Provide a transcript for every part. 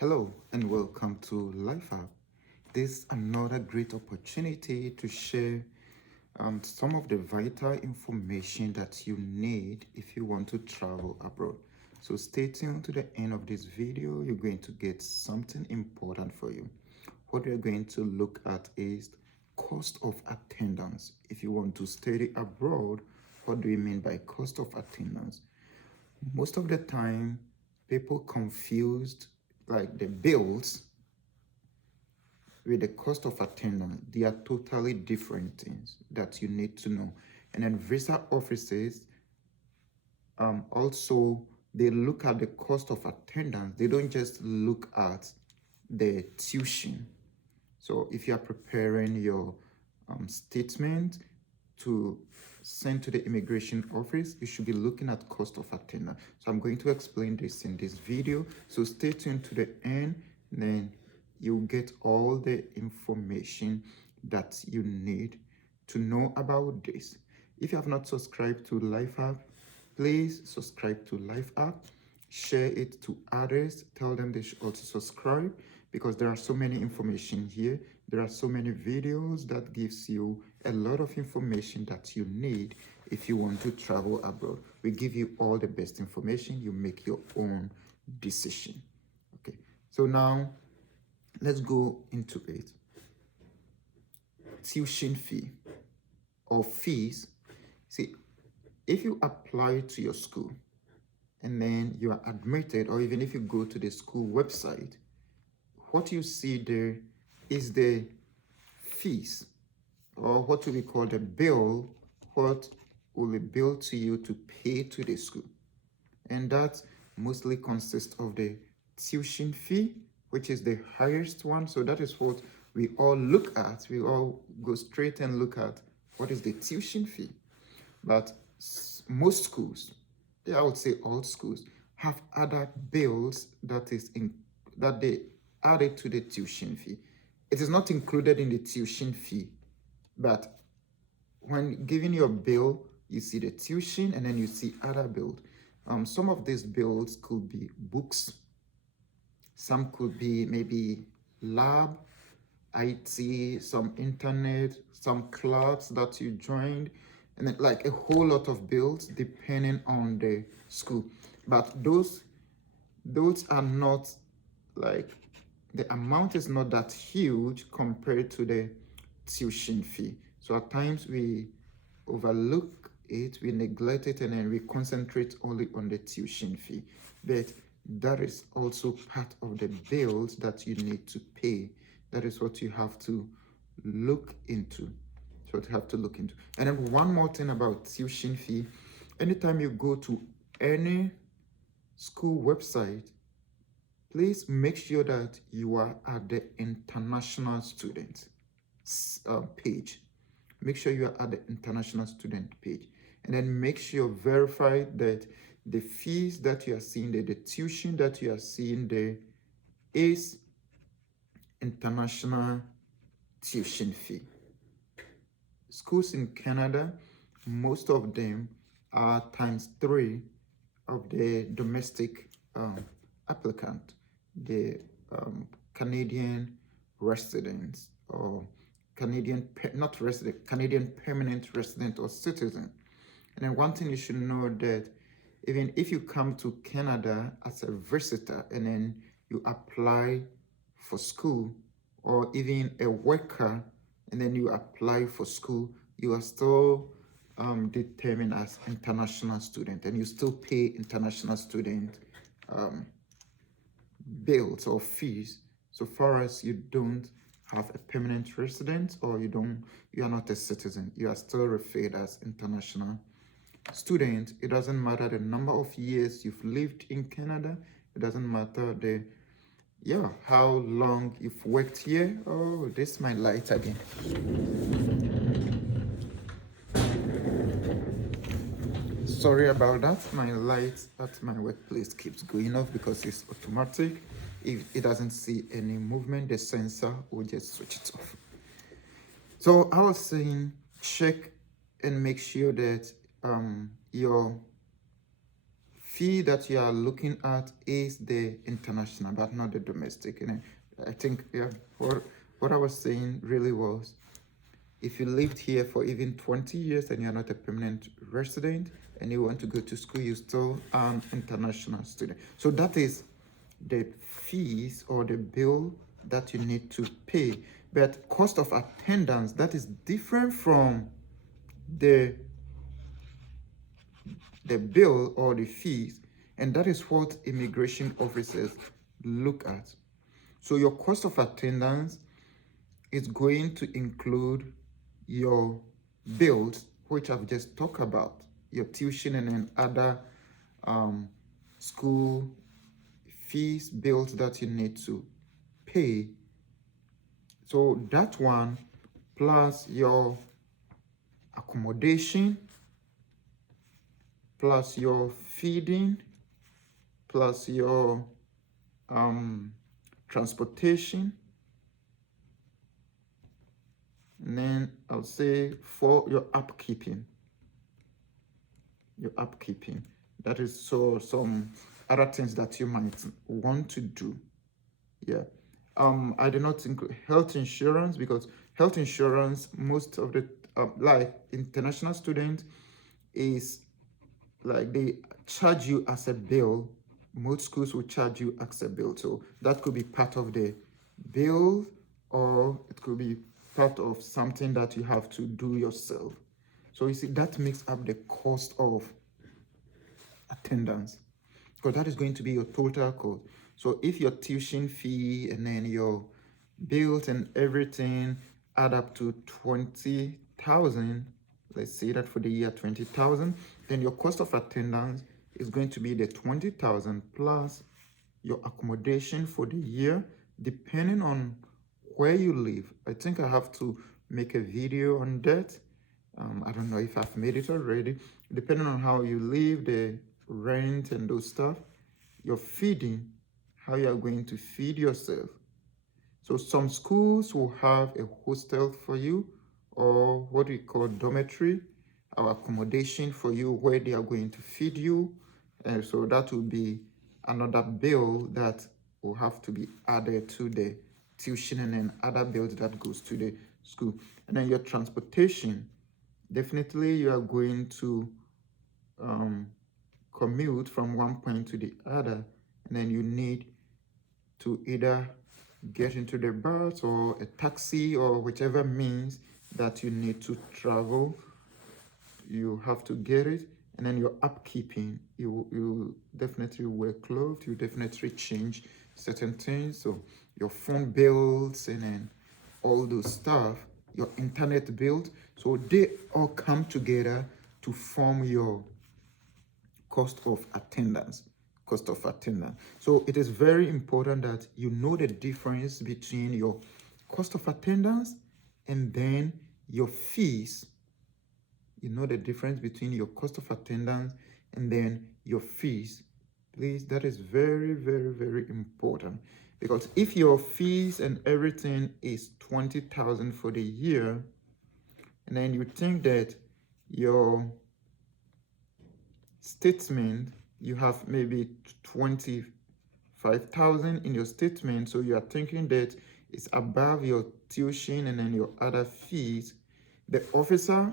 Hello and welcome to Life App. This is another great opportunity to share some of the vital information that you need if you want to travel abroad. So stay tuned to the end of this video. You're going to get something important for you. What we're going to look at is cost of attendance. If you want to study abroad, what do we mean by cost of attendance? Most of the time, people confused like the bills with the cost of attendance. They are totally different things that you need to know. And then visa offices also they look at the cost of attendance. They don't just look at the tuition. So if you are preparing your statement to send to the immigration office, you should be looking at cost of attendance. So I'm going to explain this in this video. So stay tuned to the end, then you'll get all the information that you need to know about this. If you have not subscribed to Life App, please subscribe to Life App, share it to others, tell them they should also subscribe because there are so many information here. There are so many videos that gives you a lot of information that you need if you want to travel abroad. We give you all the best information. You make your own decision. Okay, so now let's go into it. Tuition fee or fees. See, if you apply to your school and then you are admitted, or even if you go to the school website, what you see there is the fees, or what we call the bill, what will be billed to you to pay to the school. And that mostly consists of the tuition fee, which is the highest one. So that is what we all look at. We all go straight and look at what is the tuition fee. But most schools, I would say all schools, have other bills that they added to the tuition fee. It is not included in the tuition fee, but when giving your bill, you see the tuition and then you see other bills. Some of these bills could be books, some could be maybe lab, IT, some internet, some clubs that you joined, and then like a whole lot of bills depending on the school. But those are not like, the amount is not that huge compared to the tuition fee. So at times we overlook it, we neglect it, and then we concentrate only on the tuition fee. But that is also part of the bills that you need to pay. That is what you have to look into. So what you have to look into. And then one more thing about tuition fee. Anytime you go to any school website, please make sure that you are at the international student page. Make sure you are at the international student page, and then make sure verify that the fees that you are seeing there, the tuition that you are seeing there, is international tuition fee. Schools in Canada, most of them are times 3 of the domestic applicant, the Canadian residents, or Canadian permanent resident or citizen. And then one thing you should know that even if you come to Canada as a visitor and then you apply for school, or even a worker and then you apply for school, you are still determined as international student, and you still pay international student bills or fees so far as you don't have a permanent residence, or you are not a citizen. You are still referred as international student. It doesn't matter the number of years you've lived in Canada. It doesn't matter how long you've worked here. Oh, this is my light again. Sorry about that. My light at my workplace keeps going off because it's automatic. If it doesn't see any movement, the sensor will just switch it off. So I was saying, check and make sure that your fee that you are looking at is the international, but not the domestic. And I think, yeah, what I was saying really was, if you lived here for even 20 years and you're not a permanent resident and you want to go to school, you still are an international student. So that is the fees or the bill that you need to pay. But cost of attendance, that is different from the bill or the fees, and that is what immigration officers look at. So your cost of attendance is going to include your bills, which I've just talked about, your tuition and then other school fees, bills that you need to pay. So that one, plus your accommodation, plus your feeding, plus your transportation, and then I'll say for your upkeeping. That is so some other things that you might want to do. Yeah. I do not include health insurance, because health insurance, most of the like international students, is like they charge you as a bill. Most schools will charge you as a bill, so that could be part of the bill, or it could be part of something that you have to do yourself. So you see, that makes up the cost of attendance, because that is going to be your total cost. So if your tuition fee and then your bills and everything add up to 20,000, let's say that for the year 20,000, then your cost of attendance is going to be the 20,000 plus your accommodation for the year, depending on where you live. I think I have to make a video on that. I don't know if I've made it already. Depending on how you live, the rent and those stuff, your feeding, how you are going to feed yourself. So some schools will have a hostel for you, or what we call dormitory, or accommodation for you, where they are going to feed you. And so that will be another bill that will have to be added to the tuition and then other bills that goes to the school. And then your transportation, definitely you are going to commute from one point to the other, and then you need to either get into the bus or a taxi or whichever means that you need to travel. You have to get it. And then your upkeeping, you definitely wear clothes, you definitely change certain things. So your phone bills and then all those stuff, your internet bills, so they all come together to form your cost of attendance. So it is very important that you know the difference between your cost of attendance and then your fees. You know the difference between your cost of attendance and then your fees. Please, that is very, very, very important, because if your fees and everything is 20,000 for the year, and then you think that your statement, you have maybe 25,000 in your statement, so you are thinking that it's above your tuition and then your other fees, the officer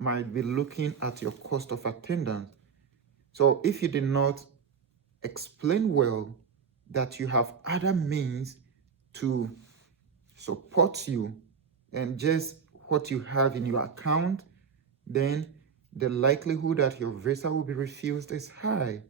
might be looking at your cost of attendance. So if you did not explain well that you have other means to support you and just what you have in your account, then the likelihood that your visa will be refused is high.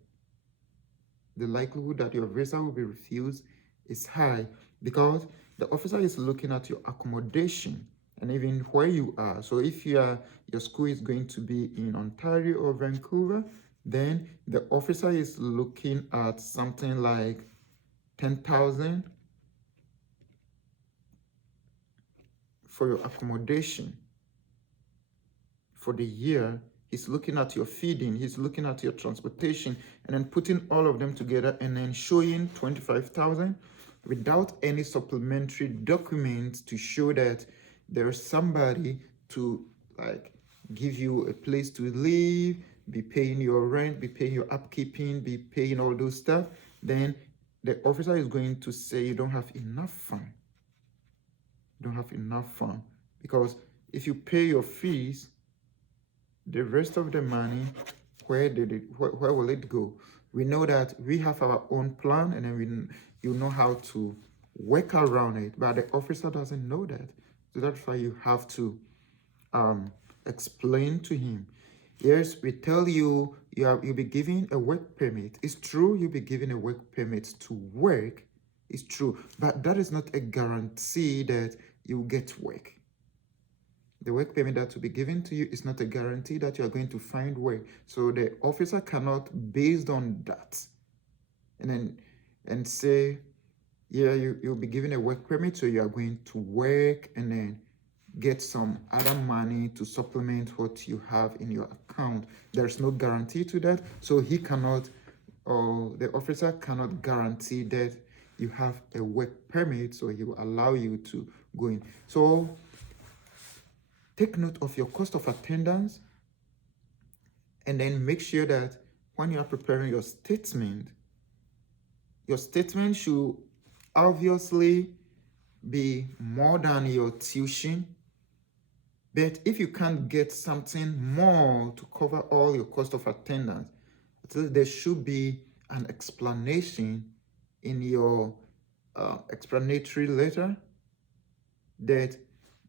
Because the officer is looking at your accommodation and even where you are. So if your school is going to be in Ontario or Vancouver, then the officer is looking at something like 10,000 for your accommodation for the year. He's looking at your feeding, he's looking at your transportation, and then putting all of them together and then showing 25,000 without any supplementary documents to show that there is somebody to like give you a place to live, be paying your rent, be paying your upkeeping, be paying all those stuff, then the officer is going to say you don't have enough fund. You don't have enough fund. Because if you pay your fees, the rest of the money, where will it go? We know that we have our own plan, and then you know how to work around it, but the officer doesn't know that. So that's why you have to explain to him. Yes, we tell you you'll be given a work permit. It's true, you'll be given a work permit to work. It's true, but that is not a guarantee that you get work. The work permit that will be given to you is not a guarantee that you are going to find work. So the officer cannot, based on that, and say, yeah, you'll be given a work permit, so you are going to work and then get some other money to supplement what you have in your account. There's no guarantee to that. So he cannot, or the officer cannot guarantee that you have a work permit, so he will allow you to go in. So take note of your cost of attendance, and then make sure that when you are preparing your statement should obviously be more than your tuition. But if you can't get something more to cover all your cost of attendance, there should be an explanation in your explanatory letter that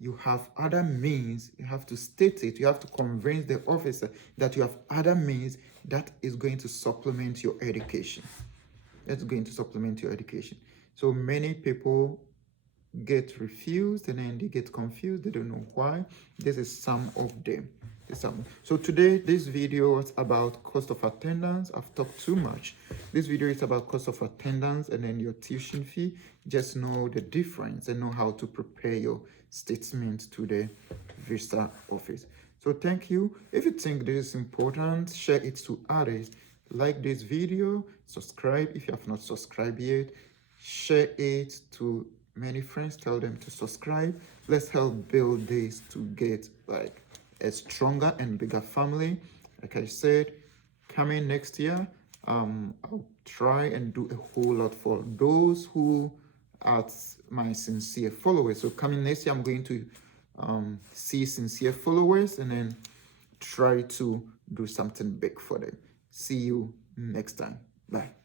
you have other means. You have to state it. You have to convince the officer that you have other means that is going to supplement your education. That's going to supplement your education. So many people get refused, and then they get confused. They don't know why. This is some of them. So today, this video is about cost of attendance. I've talked too much. This video is about cost of attendance and then your tuition fee. Just know the difference and know how to prepare your statement to the visa office. So thank you. If you think this is important, share it to others. Like this video, subscribe if you have not subscribed yet. Share it to many friends, tell them to subscribe. Let's help build this to get like a stronger and bigger family. Like I said, coming next year, I'll try and do a whole lot for those who are my sincere followers. So coming next year, I'm going to see sincere followers and then try to do something big for them. See you next time. Bye.